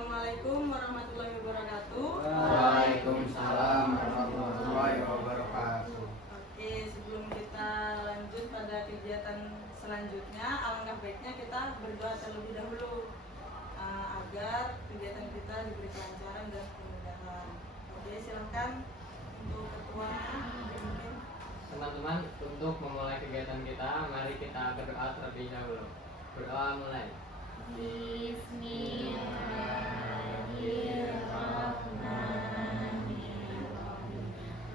Assalamualaikum warahmatullahi wabarakatuh. Waalaikumsalam warahmatullahi wabarakatuh. Oke, sebelum kita lanjut pada kegiatan selanjutnya, alangkah baiknya kita berdoa terlebih dahulu agar kegiatan kita diberi kelancaran dan kemudahan. Oke, silahkan untuk ketuanya. Teman-teman, untuk memulai kegiatan kita, mari kita berdoa terlebih dahulu. Berdoa mulai. Bismillahirrahmanirrahim.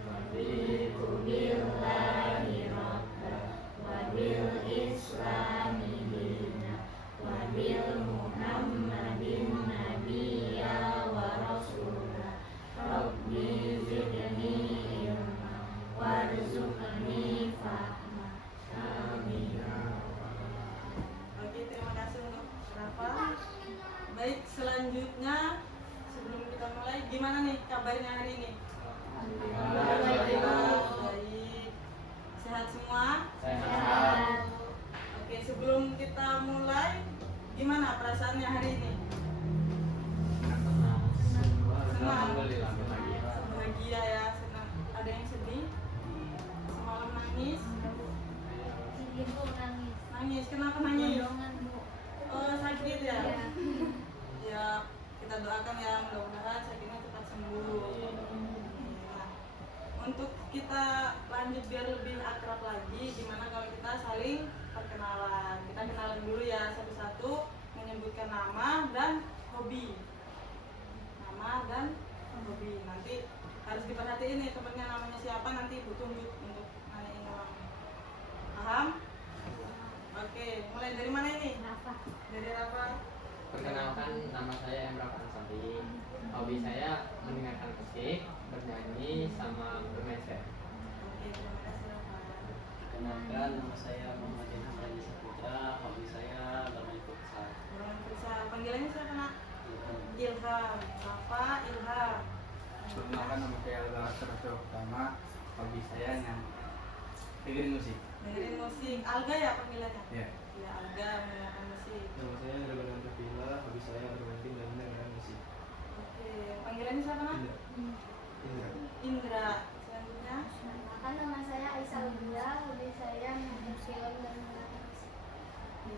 Raditu billahi rabba wa bil islami dina wa bil muhammadin nabiyya wa rasula. Rabbi zidni ilma warzuqni fahma. Amin. Oke, terima kasih untuk Rafa. Baik, selanjutnya sebelum kita mulai, gimana nih kabarnya hari ini? Alhamdulillah, baik. Sehat semua? Sehat. Oke, sebelum kita mulai, gimana perasaannya hari ini? Alhamdulillah, bahagia. Bahagia ya, senang. Ada yang sedih? Semalam nangis? Ibu nangis. Nangis, kenapa nangis? Gendongan, Bu. Oh, sakit ya? Iya. Ya, kita doakan ya, mudah-mudahan sakitnya cepat sembuh. Nah, untuk kita lanjut biar lebih akrab lagi, gimana kalau kita saling perkenalan? Kita kenalan dulu ya satu-satu, menyebutkan nama dan hobi. Nama dan hobi. Nanti harus diperhatiin nih temennya namanya siapa, nanti Ibu tunjuk untuk nanyain orang. Paham? Oke, mulai dari mana ini? Rafa. Dari Rafa. Perkenalkan, nama saya Emrah Ansari. Hobi saya mendengarkan musik, bernyanyi, sama bermain set. Oke, terima kasih Rafa. Perkenalkan, nama saya Muhammad Hasan Saputra. Hobi saya bermain futsal. Orang futsal. Panggilannya siapa nak? Ilham. Rafa, Ilham. Perkenalkan, nama saya Alga Asrafil Utama. Hobi saya dengerin musik. Dengerin musik. Alga ya panggilannya? Ya. Ya, Alga mendengarkan musik. Nama saya Dragon Antapila, hobi saya bermain tim dan mendengarkan musik. Oke, panggilannya siapa nak? Indra. Indra. Selanjutnya. Perkenalkan, nama saya Aisyah Lubia. Hobi saya main film dan mendengarkan musik.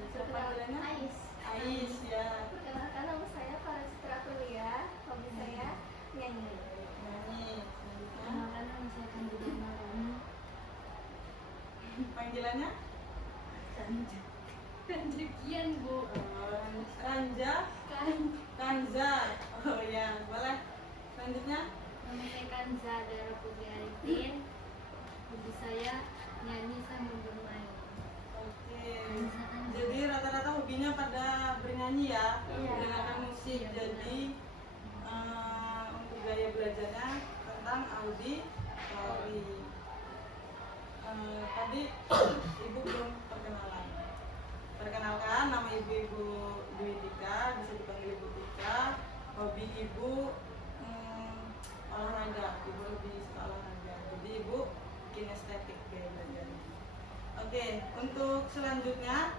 Siapa panggilannya? Ais. Ais ya. Perkenalkan, nama saya Farah Citra Kuliah. Hobi saya nyanyi. Nyanyi. Selanjutnya. Perkenalkan, nama saya Kandida Marani. Panggilannya? Kanjekian, Bu. Ranja. Kanza. Oh ya, boleh. Selanjutnya. Nama saya Kanza Dara Putri Arifin. Hobi saya nyanyi sama bermain. Oke. Jadi rata-rata hobinya pada bernyanyi ya, Iya. mendengarkan musik. Iya, Jadi untuk gaya belajarnya tentang auditori. Tadi ibu belum perkenalan. Perkenalkan, nama ibu Dwi Tika, bisa dipanggil Ibu Tika. Hobi ibu olahraga, ibu lebih suka olahraga. Jadi ibu kinestetik gaya belajarnya. Oke, untuk selanjutnya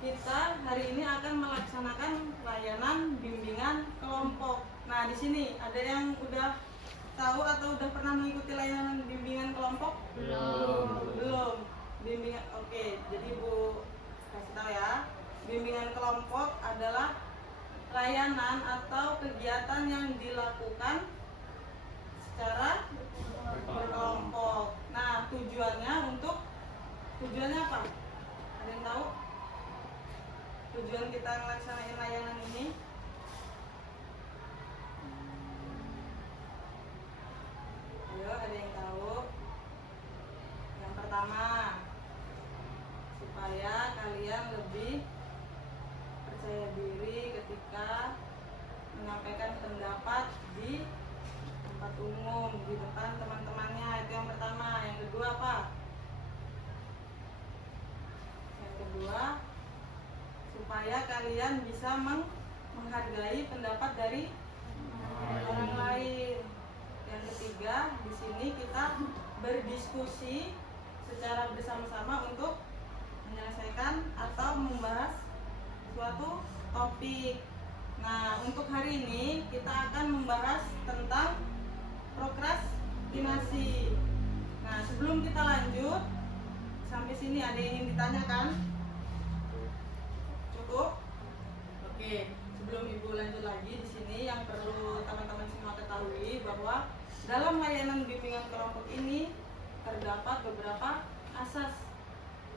kita hari ini akan melaksanakan layanan bimbingan kelompok. Nah, di sini ada yang udah tahu atau udah pernah mengikuti layanan bimbingan kelompok? Belum. Bimbingan, oke. Jadi Ibu kasih tahu ya. Bimbingan kelompok adalah layanan atau kegiatan yang dilakukan secara berkelompok. Nah, tujuannya apa? Ada yang tahu? Tujuan kita melaksanakan layanan ini? Ayo, ada yang tahu? Yang pertama, supaya kalian lebih percaya diri ketika menyampaikan pendapat di tempat umum, di depan teman-temannya. Itu yang pertama. Yang kedua apa? Yang kedua, supaya kalian bisa menghargai pendapat dari orang lain. Yang ketiga, di sini kita berdiskusi secara bersama-sama untuk menyelesaikan atau membahas suatu topik. Nah, untuk hari ini kita akan membahas tentang prokrastinasi. Nah, sebelum kita lanjut, sampai sini ada yang ingin ditanyakan? Cukup? Oke, sebelum Ibu lanjut lagi di sini yang perlu teman-teman semua ketahui bahwa dalam layanan bimbingan kelompok ini terdapat beberapa asas.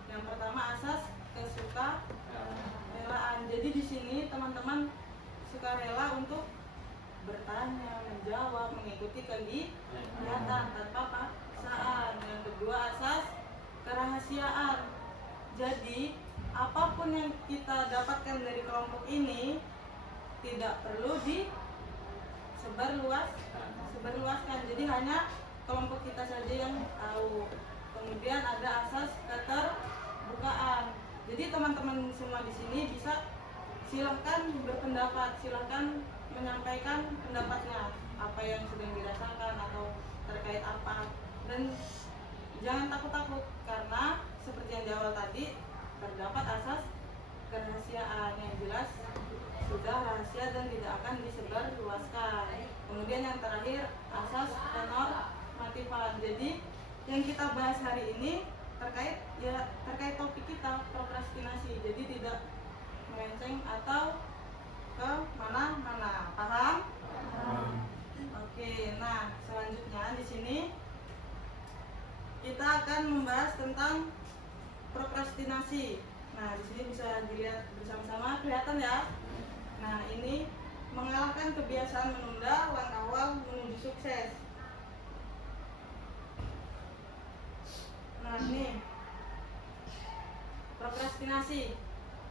Yang pertama asas kesukarelaan. Jadi di sini teman-teman sukarela untuk bertanya, menjawab, mengikuti kegiatan tanpa paksaan. Yang kedua asas kerahasiaan. Jadi apapun yang kita dapatkan dari kelompok ini tidak perlu disebarluaskan. Jadi hanya kelompok kita saja yang tahu. Kemudian ada asas keterbukaan. Jadi teman-teman semua di sini bisa silahkan berpendapat, silahkan menyampaikan pendapatnya, apa yang sedang dirasakan atau terkait apa. Dan jangan takut-takut karena seperti yang di awal tadi terdapat asas kerahasiaan yang jelas sudah rahasia dan tidak akan disebarluaskan. Kemudian yang terakhir asas penormatifan. Jadi yang kita bahas hari ini terkait topik kita prokrastinasi. Jadi tidak melenceng atau ke mana-mana. Paham? Oke. Nah, selanjutnya di sini kita akan membahas tentang prokrastinasi. Nah, di sini bisa dilihat bersama-sama, kelihatan ya. Nah, ini mengalahkan kebiasaan menunda langkah awal menuju sukses. Nah, ini prokrastinasi.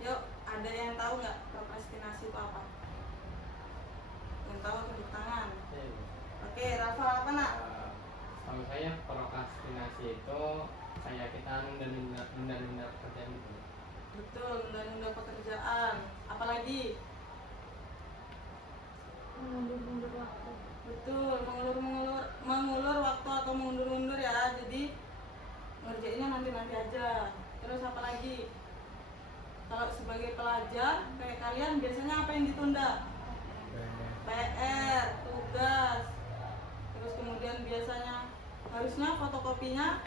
Yuk, ada yang tahu nggak prokrastinasi itu apa? Yang tahu tepuk tangan. Oke, Rafa apa nak? Kalau saya prokrastinasi itu kayak kita nunda-nunda pekerjaan gitu. Betul, nunda-nunda pekerjaan. Apalagi? Mundur-mundur waktu. Betul, mengulur waktu atau mundur-mundur ya. Jadi ngerjainnya nanti aja. Terus apa lagi? Kalau sebagai pelajar kayak kalian biasanya apa yang ditunda? PR, tugas. Terus kemudian biasanya harusnya fotokopinya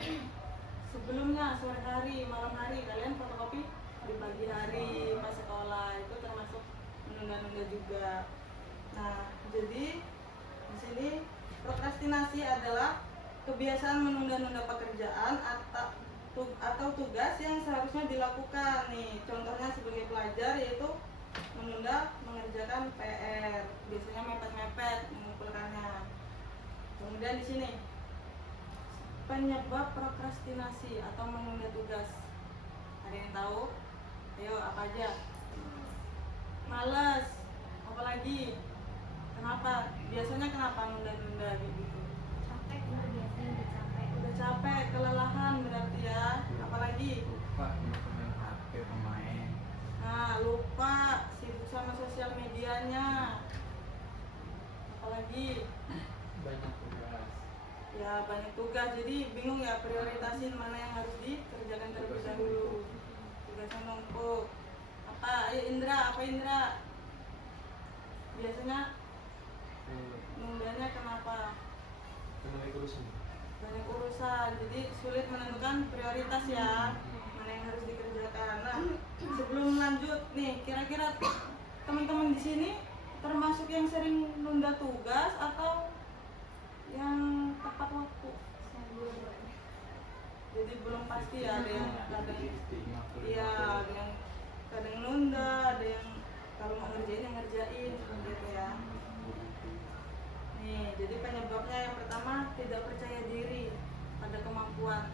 sebelumnya sore hari, malam hari. Kalian fotokopi di pagi hari pas sekolah, itu termasuk menunda-nunda juga. Nah, jadi di sini prokrastinasi adalah kebiasaan menunda-nunda pekerjaan atau tugas yang seharusnya dilakukan. Nih, contohnya sebagai pelajar yaitu menunda mengerjakan PR, biasanya mepet-mepet mengumpulkannya. Kemudian di sini penyebab prokrastinasi atau menunda tugas. Ada yang tahu? Ayo, apa aja? Malas. Apalagi? Kenapa? Biasanya kenapa nunda-nunda gitu? Capek lah, biasanya Udah capek, kelelahan berarti ya. Apalagi? Lupa main HP pemain. Nah, lupa, sibuk sama sosial medianya. Apalagi? Banyak tugas. Ya, banyak tugas, jadi bingung ya prioritasin mana yang harus dikerjakan terlebih dahulu. Tugasnya numpuk. Apa? Ayo Indra, apa Indra? Biasanya nundanya kenapa? Karena urusan. Banyak urusan, jadi sulit menentukan prioritas ya, mana yang harus dikerjakan. Nah, sebelum lanjut nih, kira-kira teman-teman di sini termasuk yang sering nunda tugas atau yang tepat waktu? Jadi belum pasti ya, ada yang kadang iya, ada yang kadang nunda, ada yang kalau mau ngerjain yang ngerjain gitu ya. Nih, jadi penyebabnya yang pertama tidak percaya diri pada kemampuan.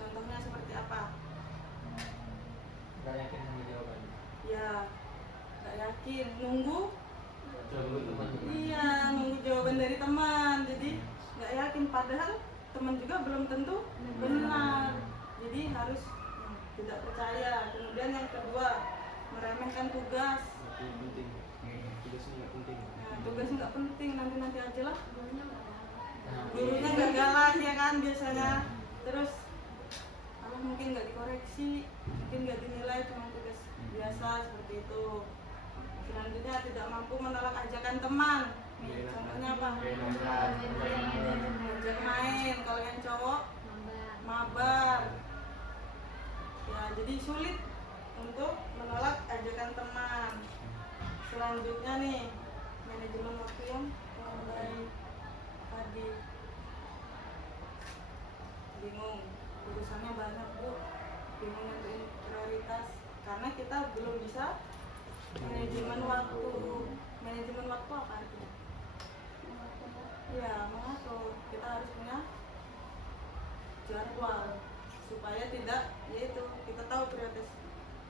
Contohnya seperti apa? Gak yakin sama jawabannya. Ya, gak yakin, nunggu. Coba teman. Iya, nunggu jawaban dari teman. Jadi gak yakin, padahal teman juga belum tentu benar. Jadi harus tidak percaya. Kemudian yang kedua, meremehkan tugas. Tapi penting. Tugasnya nggak penting. Nah, tugasnya nggak penting, nanti aja lah. Nah, Gurunya nggak galak ya kan biasanya. Terus mungkin nggak dikoreksi, mungkin nggak dinilai, cuma tugas biasa seperti itu. Selanjutnya tidak mampu menolak ajakan teman. Nih, contohnya apa? Ajak main. Kalau yang cowok mabar. Ya, jadi sulit untuk menolak ajakan teman. Selanjutnya nih, manajemen waktu yang baik. Tadi bingung, urusannya banyak bu, bingung nentuin prioritas karena kita belum bisa manajemen waktu. Manajemen waktu apa artinya? Ya, mengatur. Kita harus punya jadwal supaya tidak, yaitu kita tahu prioritas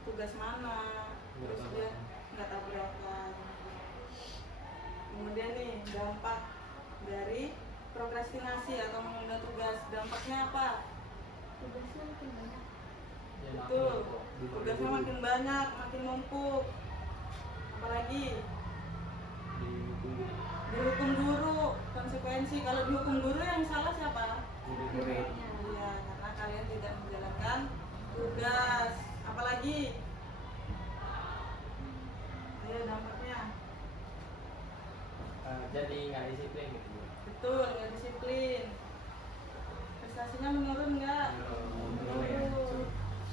tugas mana, terus dia nggak tabrakan. Kemudian nih dampak dari prokrastinasi atau menunda tugas, dampaknya apa? Tugasnya makin banyak. Ya, Betul, makin tugasnya makin banyak, makin numpuk. Apalagi dihukum guru, konsekuensi. Kalau dihukum guru yang salah siapa? Murid. Iya, karena kalian tidak menjalankan tugas. Apalagi? Ayo dampaknya. jadi nggak disiplin gitu Bu. Betul, nggak disiplin. Prestasinya menurun nggak? Menurun.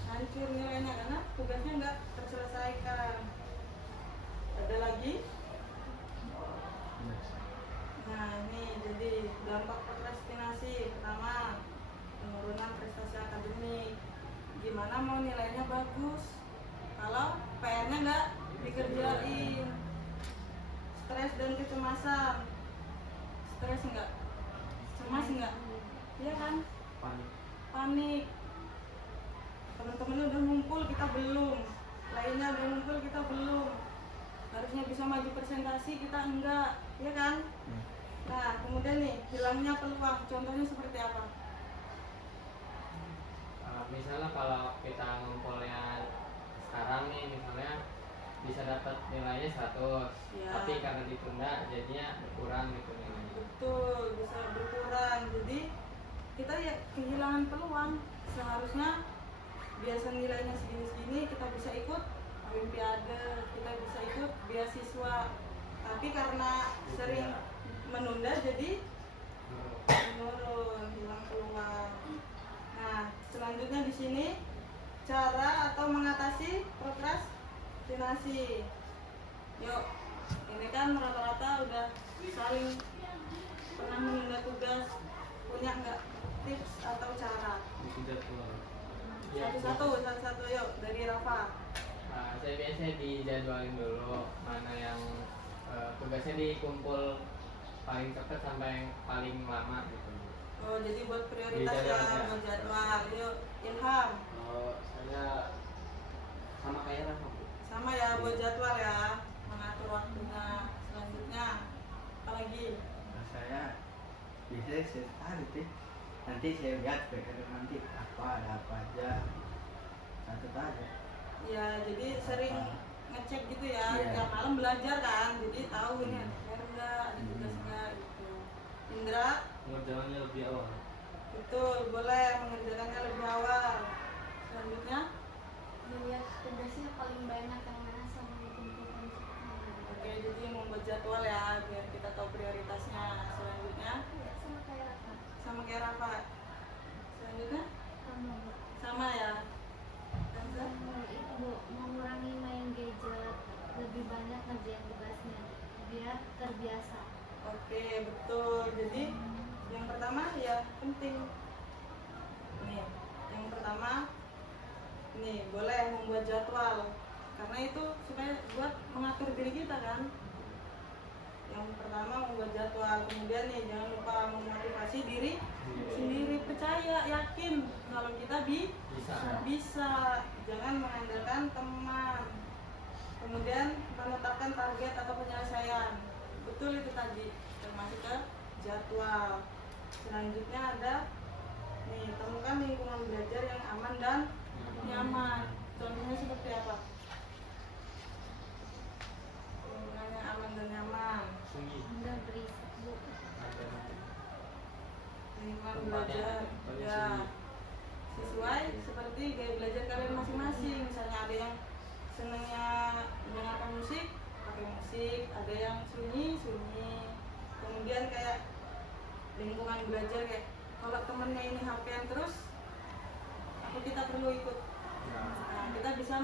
Hancur nilainya karena tugasnya nggak terselesaikan. Ada lagi? Nah, ini jadi dampak prokrastinasi. Pertama, penurunan prestasi akademik. Gimana mau nilainya bagus kalau PR-nya nggak dikerjain? Stres dan kecemasan. Stres nggak? Cemas nggak? Iya kan? Panik. Teman-teman udah ngumpul, kita belum. Lainnya udah ngumpul, kita belum. Harusnya bisa maju presentasi, kita enggak, iya kan? Nah, kemudian nih, hilangnya peluang. Contohnya seperti apa? Misalnya kalau kita ngumpulnya sekarang nih, misalnya bisa dapat nilainya 100, Ya. tapi karena ditunda jadinya berkurang gitu nilainya. Betul, bisa berkurang. Jadi kita ya kehilangan peluang. Seharusnya biasa nilainya segini-segini, kita bisa ikut olimpiade, kita bisa ikut beasiswa. Tapi karena sering menunda jadi menurun, hilang peluang. Nah, selanjutnya di sini cara atau mengatasi prokrastinasi. Yuk, ini kan rata-rata udah saling pernah menunda tugas. Punya nggak tips atau cara? bikin jadwal. Ya, Satu-satu yuk, dari Rafa. Saya biasanya dijadwalin dulu mana yang tugasnya dikumpul paling cepat sampai yang paling lama gitu. Oh, jadi buat prioritas Di ya, jadwal, buat ya. jadwal. Yuk, Ilham. Kalau saya sama kayak Rafa Bu. Sama ya, buat jadwal ya, mengatur waktunya. Selanjutnya, apalagi? Nah, saya biasanya saya tarik deh. Nanti saya lihat PR nanti ada apa aja. Satu aja. Ya, jadi sering ngecek gitu ya, Iya. tiap malam belajar kan, jadi tahu ini ada PR enggak, ada tugas enggak gitu. Indra, Pengerjaannya lebih awal. betul, boleh mengerjakannya lebih awal. Selanjutnya, Dilihat tugasnya paling banyak yang mana sama dikumpulkan cepat. oke, jadi membuat jadwal ya, biar kita tahu prioritasnya. Selanjutnya, Ya, sama kayak apa? sama kayak Rafa. Selanjutnya, Sama Bu. sama ya. Kanza? Itu Bu, mengurangi main gadget, lebih banyak ngerjain tugasnya biar terbiasa. Oke, betul. Jadi yang pertama ya penting. Nih, yang pertama nih boleh membuat jadwal. Karena itu supaya buat mengatur diri kita kan. Yang pertama membuat jadwal. Kemudian nih jangan lupa memotivasi diri sendiri. Percaya, yakin kalau kita bisa. Jangan mengandalkan teman. Kemudian menetapkan target atau penyelesaian. Betul itu tadi, termasuk ke jadwal. Selanjutnya ada nih, temukan lingkungan belajar yang aman dan nyaman. Contohnya seperti apa? Lingkungan yang aman dan nyaman. Sunyi. Enggak berisik Bu. Lingkungan Tempatnya belajar tempatnya ya sunyi. sesuai seperti gaya belajar kalian masing-masing. Misalnya ada yang senangnya mendengarkan musik, pakai lingkungan belajar kayak kalau temennya ini HP-an terus, apa kita perlu ikut? Nah, kita bisa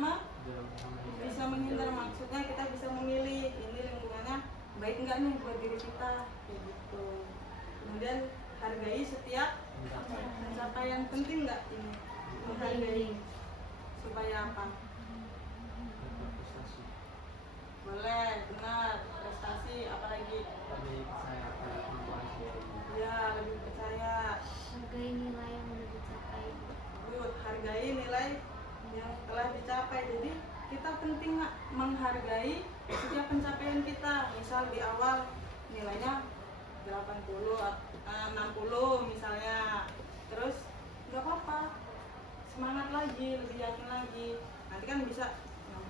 bisa menghindar, maksudnya kita bisa memilih ini lingkungannya baik enggak nih buat diri kita kayak gitu. Kemudian hargai setiap pencapaian, penting nggak ini menghargai supaya apa? prestasi. Boleh, benar, prestasi, apalagi lebih percaya pada kemampuan sendiri. ya lebih percaya. Hargai nilai yang udah dicapai. Good, hargai nilai yang telah dicapai. Jadi kita penting nggak menghargai setiap pencapaian kita. Misal di awal nilainya 80, 60 misalnya, terus nggak apa-apa, semangat lagi, lebih yakin lagi. Nanti kan bisa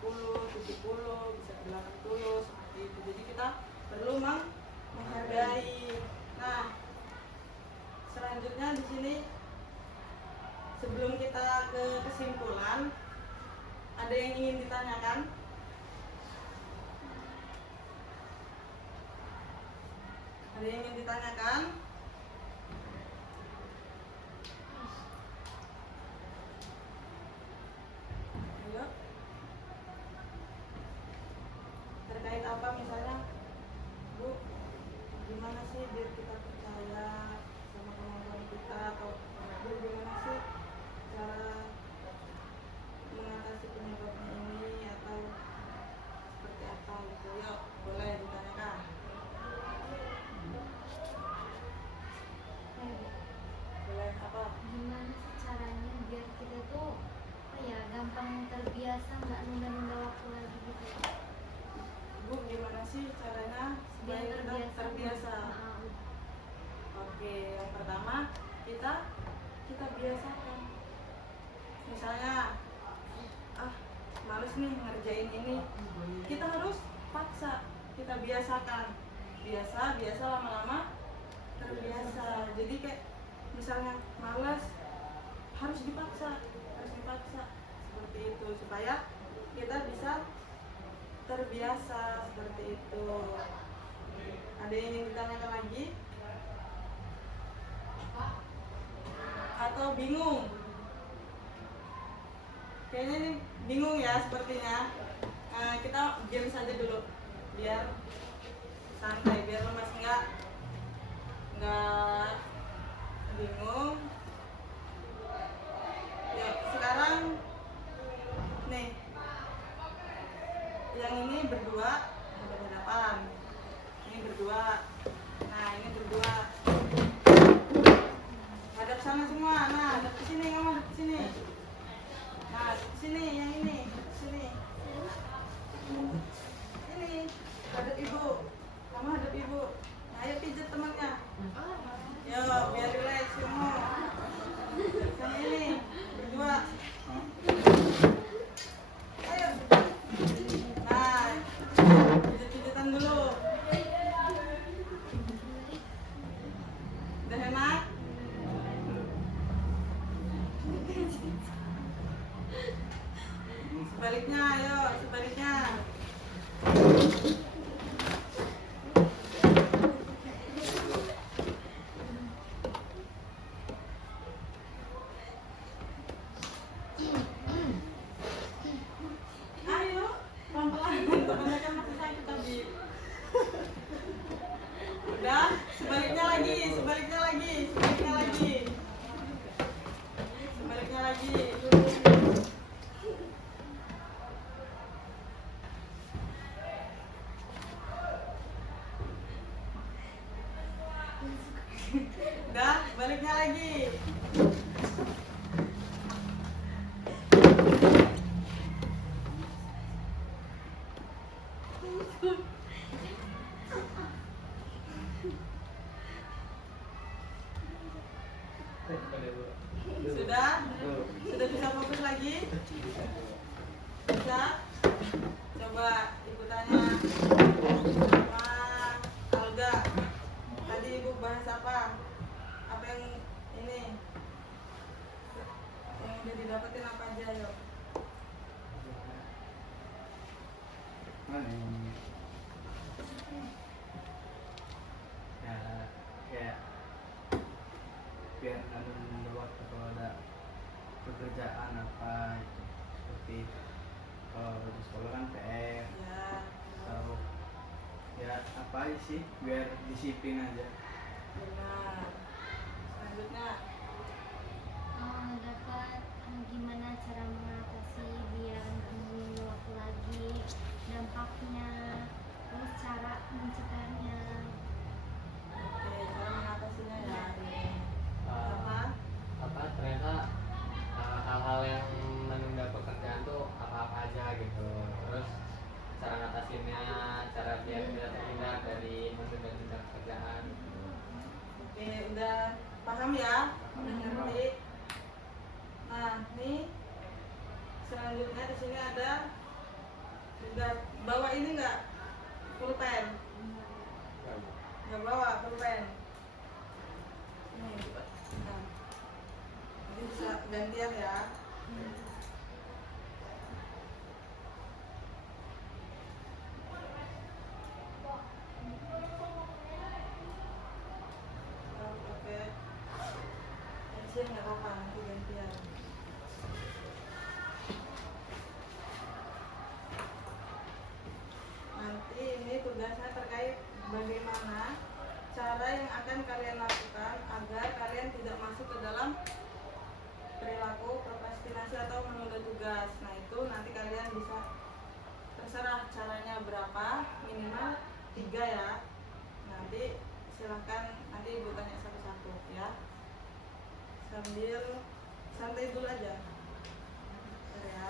60, 70, bisa 80 seperti itu. Jadi kita perlu menghargai. Nah, selanjutnya di sini sebelum kita ke kesimpulan, ada yang ingin ditanyakan? Ada yang ingin ditanyakan? Ayo. Terkait apa misalnya? Bu, gimana sih biar kita percaya sama kemampuan kita, atau Bu, gimana sih cara mengatasi penyebabnya ini, atau seperti apa gitu? Yuk, boleh ditanyakan. Boleh apa? Gimana sih caranya biar kita tuh apa ya gampang terbiasa, nggak nunda-nunda waktu lagi gitu. Bu, gimana sih caranya supaya Biar kita terbiasa? Nah, Oke, yang pertama kita biasakan. Misalnya, males nih ngerjain ini, kita harus paksa, kita biasakan. Biasa lama-lama terbiasa. Jadi kayak misalnya males, harus dipaksa seperti itu supaya kita bisa terbiasa seperti itu. Ada yang ingin ditanyakan lagi? Atau bingung? Kayaknya ini bingung ya sepertinya. Kita diam saja dulu biar santai, biar lemas, nggak bingung. Ya, sekarang nih yang ini berdua berhadapan, ini berdua, nah ini berdua hadap sana semua. Nah, hadap ke sini, kamu hadap ke sini. Nah, ke sini, yang ini ke sini. Ini hadap ibu, kamu hadap ibu. Nah, ayo pijat temannya. Yo, biar relax semua. Sama ini berdua. Ayo. Nah, pijat-pijatan dulu. Udah enak? Sebaliknya, ayo, sebaliknya. Ayo, pelan-pelan. Kebanyakan masih sakit tadi. Udah, sebaliknya lagi, sebaliknya lagi, sebaliknya lagi. Sebaliknya lagi. Udah, sebaliknya lagi. Sudah? Sudah bisa fokus lagi? Bisa? Coba ibu tanya sama Alga. Tadi ibu bahas apa? Apa yang ini? Yang udah didapetin apa aja, yuk? Mana ini? Ya, kayak biar nggak nunda waktu kalau ada pekerjaan apa itu, seperti kalau di sekolah kan PR Ya, atau ya apa aja sih biar disiplin aja. benar. Selanjutnya, Dapat gimana cara mengatasi biar nggak menunggu waktu lagi, dampaknya, terus cara mencegahnya. oke, cara mengatasinya ya. Eh, Apa? apa ternyata hal-hal yang menunda pekerjaan tuh apa-apa aja gitu. Terus cara ngatasinnya, cara biar kita terhindar dari menunda-nunda pekerjaan. Oke, udah paham ya? Udah ngerti? Nah, nih selanjutnya di sini ada, udah bawa ini nggak pulpen? Nggak bawa pulpen. Nih, coba. Nah, ini bisa gantian ya. Kalau pakai pensil nggak apa-apa, nanti gantian. Nanti ini tugasnya terkait bagaimana cara yang akan kalian lakukan agar kalian tidak masuk ke dalam perilaku prokrastinasi atau menunda tugas. Nah itu nanti kalian bisa terserah caranya berapa, minimal 3 ya. Nanti silahkan nanti ibu tanya satu-satu ya. Sambil santai dulu aja. Bentar ya.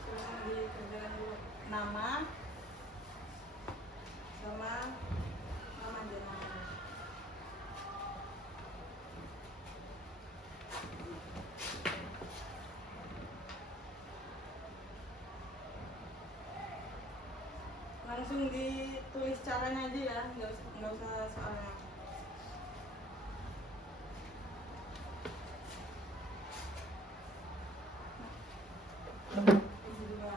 Sekarang dikerjakan dulu. Nama sama nama aja nama. Langsung ditulis caranya aja ya, nggak usah soalnya. Ini juga.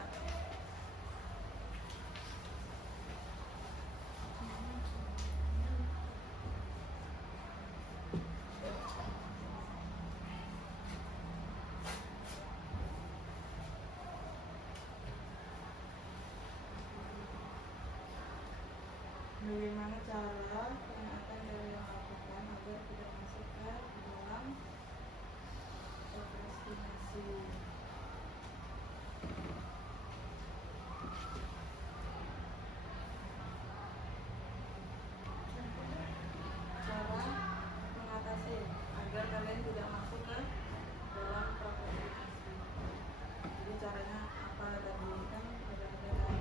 Bagaimana cara yang akan kalian lakukan agar tidak masuk ke dalam prokrastinasi? Cara mengatasi agar kalian tidak masuk ke dalam prokrastinasi. Jadi caranya apa tadi kan ada kan?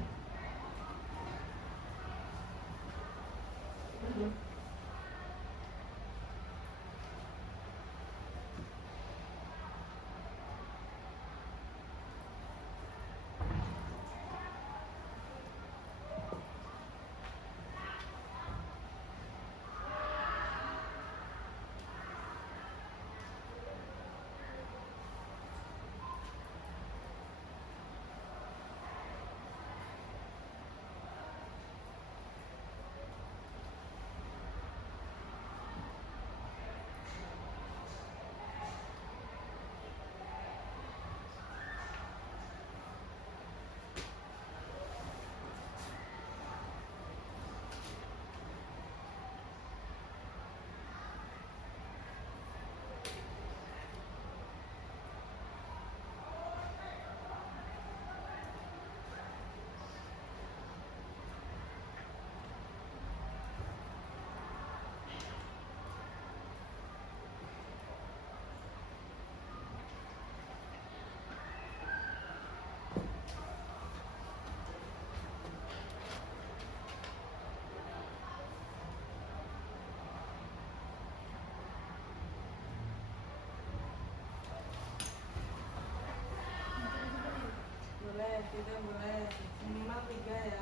Boleh, tidak boleh. Minimal minimal 3 ya.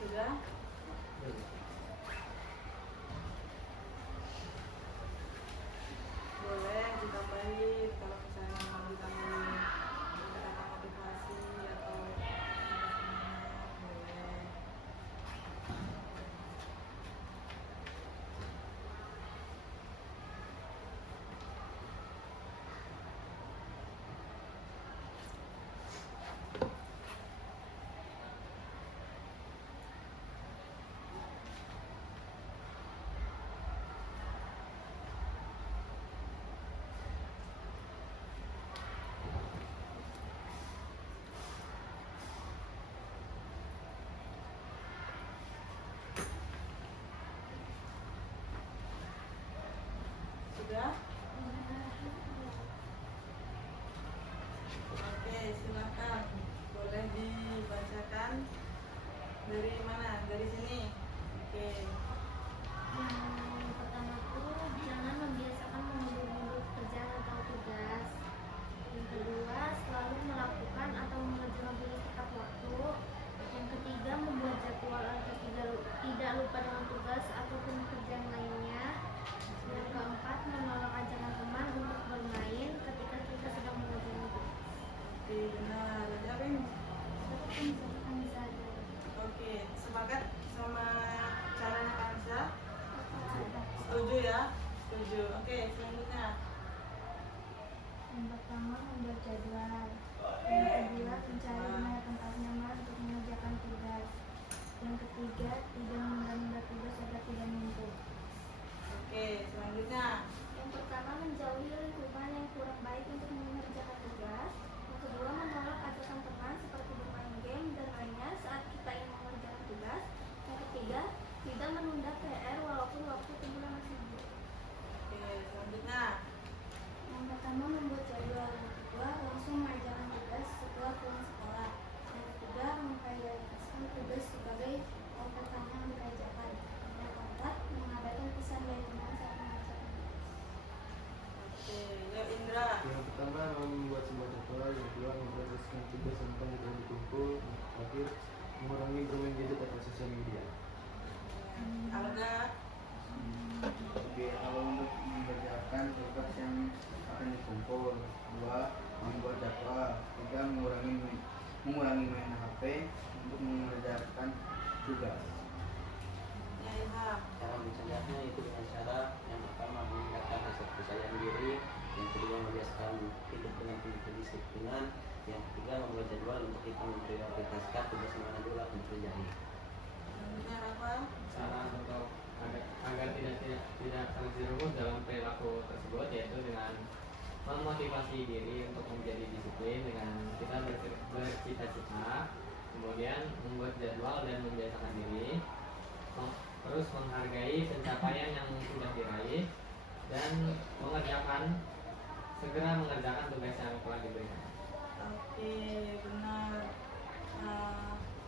Sudah? Boleh ditambahin kalau misalnya mau ditambahin kata-kata motivasi atau boleh. Sudah? Oke, silakan. Boleh dibacakan dari mana? Dari sini. Oke. Yang pertama tuh jangan membiasakan mengundur-undur pekerjaan atau tugas. Yang kedua, selalu melakukan atau mengerjakan tugas tepat waktu. Yang ketiga, membuat jadwal agar tidak lupa dengan tugas ataupun pekerjaan lainnya. Yang keempat, menolak ajakan teman untuk bermain ketika kita sedang mengerjakan tugas. Oke, benar. Siapa ini? Misalkan saja. Oke, sepakat sama caranya Kansa? Setuju ya? Setuju. Oke, selanjutnya. Yang pertama, membuat jadwal. Yang kedua, mencari mana tempat nyaman untuk mengerjakan tugas. Yang ketiga, tidak menunda tugas agar tidak numpuk. Oke, selanjutnya. Yang pertama, menjauhi lingkungan yang kurang baik untuk mengerjakan tugas. Yang kedua, menolak ajakan teman seperti bermain game dan lainnya saat kita ingin mengerjakan tugas. Yang ketiga, tidak menunda PR walaupun waktu tengah masih buruk. Oke, selanjutnya. Yang pertama, membuat jadwal. Yang kedua, langsung mengerjakan tugas setelah pulang sekolah. Yang ketiga, memprioritaskan tugas sebagai pertama yang dikerjakan. Yang keempat, mengabaikan pesan dari teman saat mengerjakan tugas. Oke, ya Indra. Yang pertama membuat sebuah jadwal, yang kedua memprioritaskan tugas tentang tidak berkumpul, yang terakhir mengurangi bermain gadget atau sosial media. Alga. Oke, kalau untuk mengerjakan tugas yang akan dikumpul, 2. Membuat jadwal, 3. Mengurangi main HP untuk mengerjakan tugas. Ya Ilham. Cara mencegahnya itu dengan cara yang pertama meningkatkan rasa percaya diri, yang kedua membiasakan hidup dengan penuh kedisiplinan, yang ketiga membuat jadwal untuk kita memprioritaskan tugas yang mana dulu akan dikerjain. Selanjutnya Rafa. Cara untuk agar tidak terjerumus dalam perilaku tersebut yaitu dengan memotivasi diri untuk menjadi disiplin dengan kita bercita-cita, kemudian membuat jadwal dan membiasakan diri, terus menghargai pencapaian yang sudah diraih dan segera mengerjakan tugas yang telah diberikan. Oke, benar.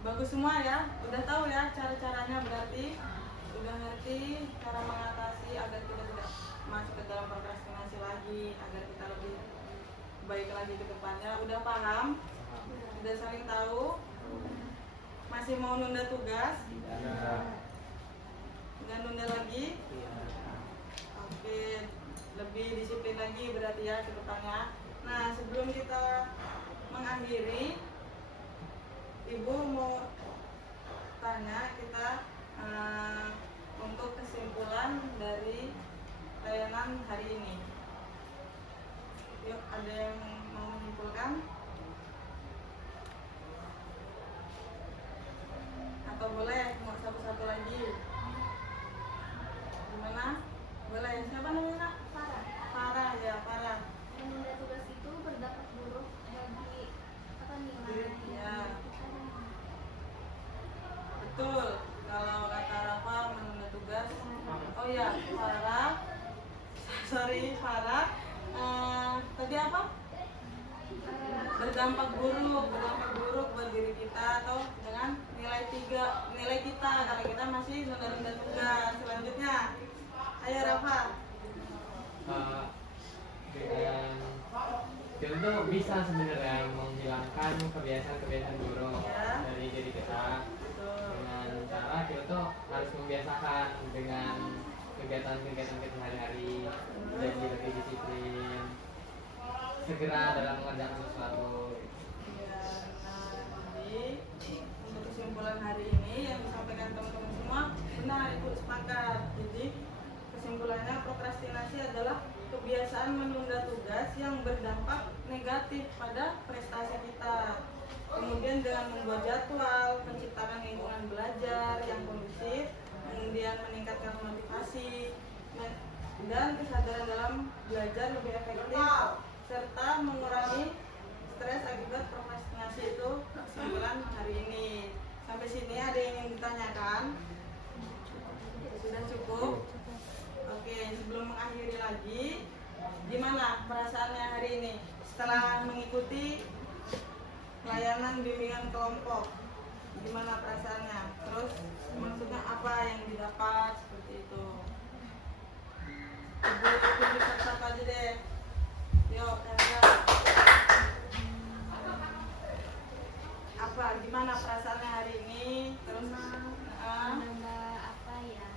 bagus semua ya, udah tahu ya cara-caranya, berarti udah ngerti cara mengatasi agar kita tidak masuk ke dalam prokrastinasi lagi, agar kita lebih baik lagi ke depannya. Udah paham? Udah saling tahu? Masih mau nunda tugas? Nggak nunda lagi? Oke, lebih disiplin lagi berarti ya ke depannya. Nah, sebelum kita mengakhiri, Ibu mau tanya kita untuk kesimpulan dari layanan hari ini. Yuk, ada yang mau menyimpulkan? Atau boleh mau satu-satu lagi? Gimana? Boleh. Siapa namanya? Farah. Farah ya, Farah. Menunda tugas itu berdampak buruk bagi nilai Ya. kita. Betul. Kalau kata Rafa menunda tugas. Oh ya, Farah. Sorry, Farah. Tadi apa? Berdampak buruk buat diri kita atau dengan nilai kita karena kita masih nunda-nunda tugas. Selanjutnya, ayo Rafa. Dengan kita tuh bisa sebenarnya menghilangkan kebiasaan-kebiasaan buruk Ya. dari diri kita Betul. dengan cara kita tuh harus membiasakan dengan kegiatan-kegiatan kita sehari-hari, jadi lebih disiplin, segera dalam mengerjakan sesuatu. Ya, jadi untuk kesimpulan hari ini yang disampaikan teman-teman semua benar, Ibu sepakat. Jadi kesimpulannya prokrastinasi adalah kebiasaan menunda tugas yang berdampak negatif pada prestasi kita. Kemudian dengan membuat jadwal, menciptakan lingkungan belajar yang kondusif, kemudian meningkatkan motivasi dan kesadaran dalam belajar lebih efektif, serta mengurangi stres akibat prokrastinasi. Itu kesimpulan hari ini. Sampai sini ada yang ingin ditanyakan? Sudah cukup? Oke, sebelum mengakhiri lagi, gimana perasaannya hari ini setelah mengikuti layanan bimbingan kelompok? Gimana perasaannya? Terus maksudnya apa yang didapat seperti itu? Ibu tunjuk satu-satu aja deh. Yuk, Kendra. Apa? Gimana perasaannya hari ini? Terus Menambah apa ya,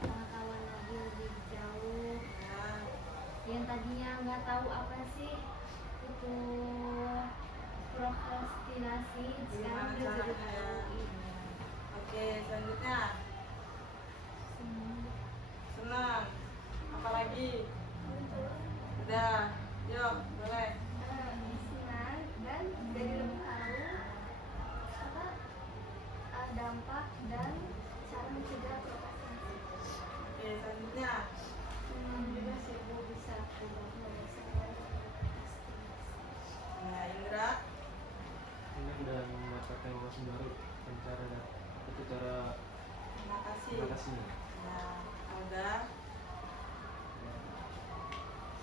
pengetahuan lagi lebih jauh. ya, Yang tadinya nggak tahu apa sih itu prokrastinasi, sekarang gimana udah jadi caranya ya? tahu. Oke, selanjutnya Hmm. senang. Apalagi? Udah, yuk, boleh. Senang dan jadi lebih tahu apa dampak dan cara mencegah prokrastinasi. Oke, selanjutnya Senang juga sih Bu bisa menyelesaikan prokrastinasi. nah, Indra. Ini udah mendapatkan wawasan baru dan cara Terima kasih. mengatasinya. Nah, Alda.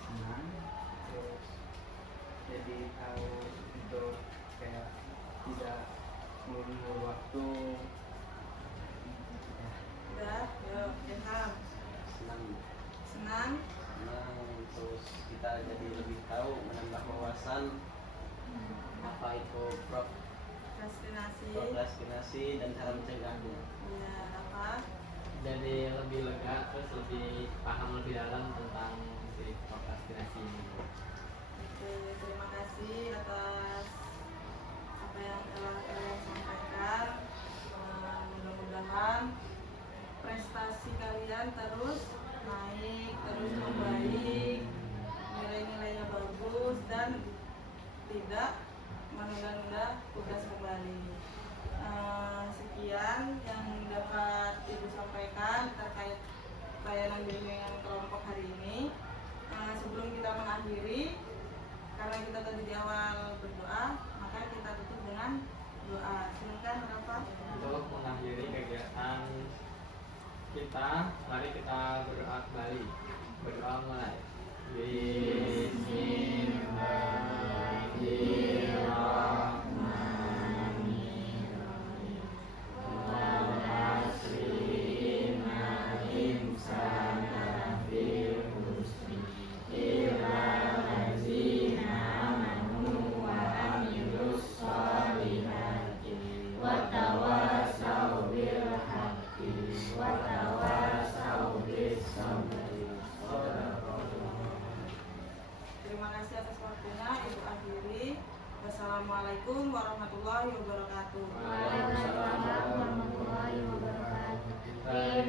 Senang, terus jadi tahu untuk kayak tidak ngulur waktu. Ya, Udah, yuk, Ilham. Senang, Senang. terus kita jadi lebih tahu, menambah wawasan apa itu prokrastinasi dan cara mencegahnya. Ya, apa? Jadi lebih lega, terus lebih paham lebih dalam tentang si prokrastinasi ini. Oke, terima kasih atas apa yang telah kalian sampaikan. Mudah-mudahan prestasi kalian terus naik, terus membaik, nilai-nilainya bagus dan tidak menunda-nunda tugas kembali. Sekian yang dapat Ibu sampaikan terkait layanan bimbingan kelompok hari ini. Sebelum kita mengakhiri, karena kita tadi di awal berdoa, maka kita tutup dengan doa. Silakan Rafa. Untuk mengakhiri kegiatan kita, mari kita berdoa kembali. Berdoa mulai. Bismillahirrahmanirrahim. kasih atas waktunya. Ibu akhiri. Wassalamualaikum warahmatullahi wabarakatuh. Waalaikumsalam warahmatullahi wabarakatuh.